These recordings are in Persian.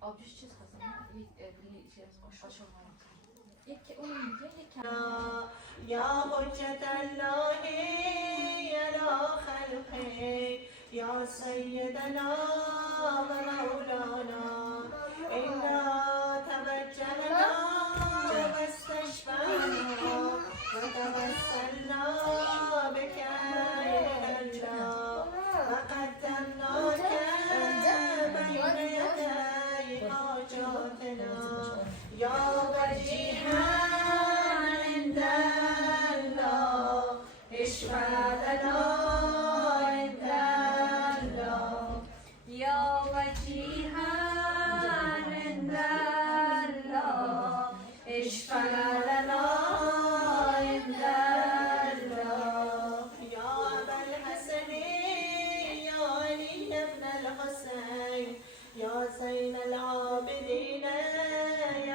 آبجوش چیز هستم یک چیز آشقاشو یک اون میگه یک یا حجت الله علی خلقه یا سیدنا و مولانا انا توجهنا و استشفعنا و توسلنا بک الله و قدمناک بین یدی حاجاتنا یا وجیها عند الله اشفع لنا عند الله یا وجیها عند الله اشفع لنا عند الله یا ابا الحسن یا علی ابن الحسین یا زین العابدین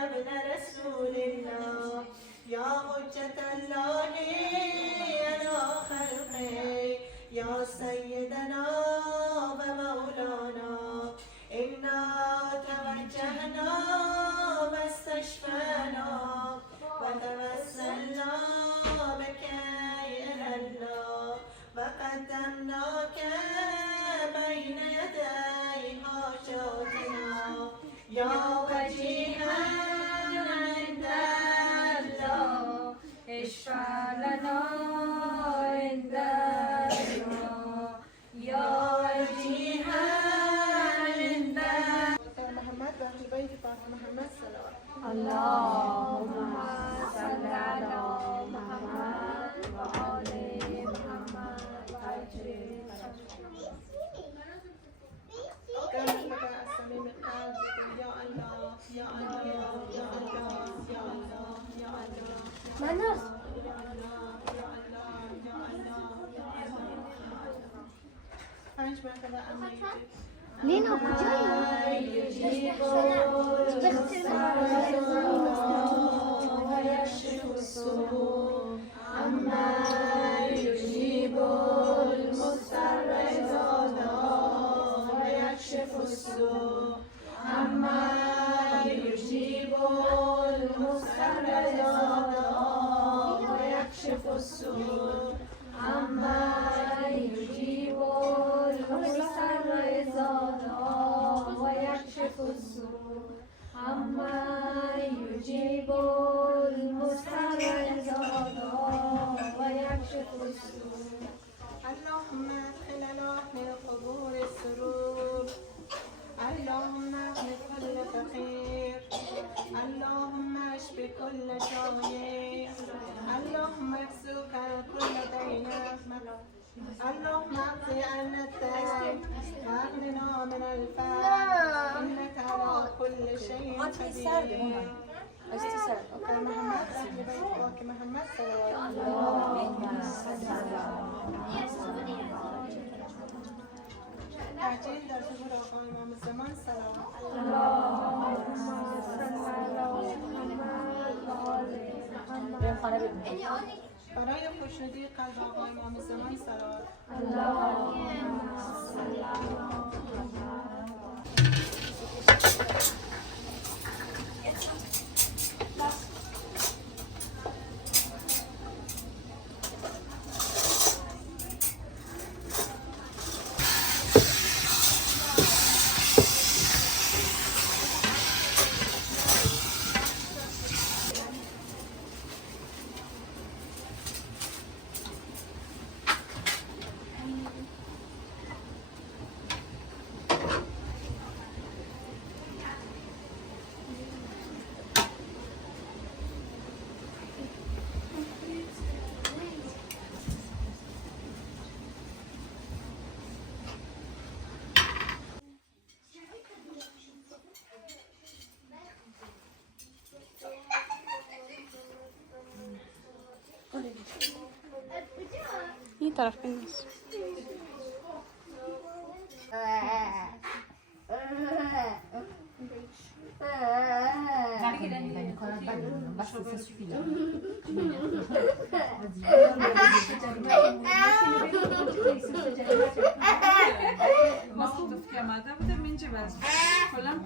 ابن رسول الله یا حجت الله علی خلقه یا سیدنا و مولانا انا توجهنا و استشفعنا و توسلنا بک الی الله و قدمناک بین یدی حاجاتنا یا وجیها اشفع لنا عند الله یا وجیها عند محمد و اهل بیت محمد صلوات اللهم صل على محمد و آل محمد كانت الصميم القلب يا الله يا الله يا الله يا الله يا الله مناس لينا يجيب ويكشف السوء عما يجيب المضطر إذا دعا ويكشف السوء عما يجيب المضطر إذا دعا ويكشف السوء عما يجيب المضطر إذا دعا ويكشف السوء عما يجيب المضطر إذا دعا ويكشف السوء اللهم ادخل لأهل القبور السرور اللهم اغن كل فقير اللهم اشف كل شايع اللهم اكسوك كل دين اللهم اقضي عنا الدين واغننا من الفقر انك على كل شيء قدير محمد اهل بيت محمد صلوات تعجیل در ظهور آقا امام زمان سلام اللهم صل على محمد و آل محمد برای خوشنودی قلب آقا امام زمان سلام اللهم صل على محمد این طرف بنداز. Basta, ça suffit là. ما صدف که آمده بودم اینجا Falan.